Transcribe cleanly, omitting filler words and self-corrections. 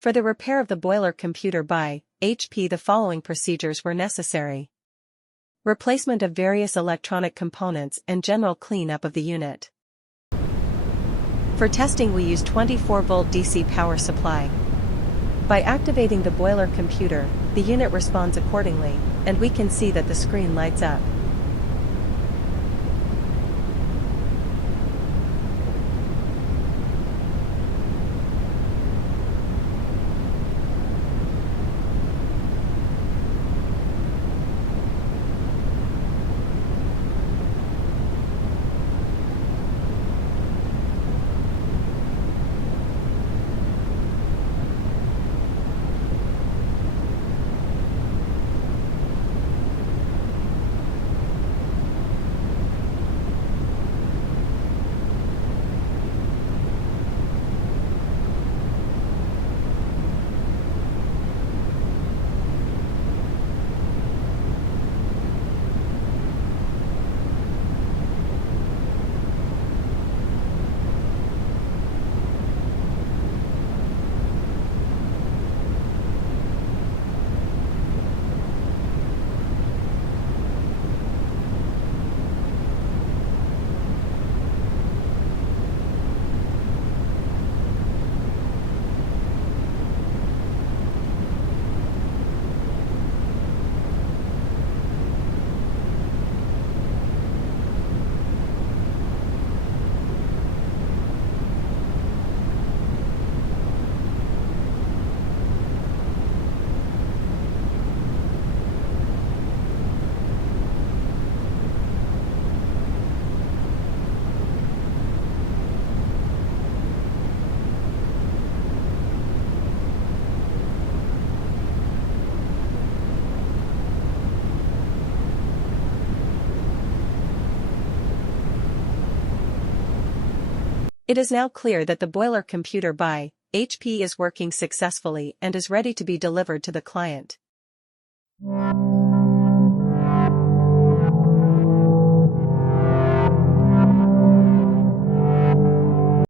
For the repair of the boiler computer by HP, the following procedures were necessary. Replacement of various electronic components and general cleanup of the unit. For testing we use 24-volt DC power supply. By activating the boiler computer, the unit responds accordingly, and we can see that the screen lights up. It is now clear that the boiler computer by HP is working successfully and is ready to be delivered to the client.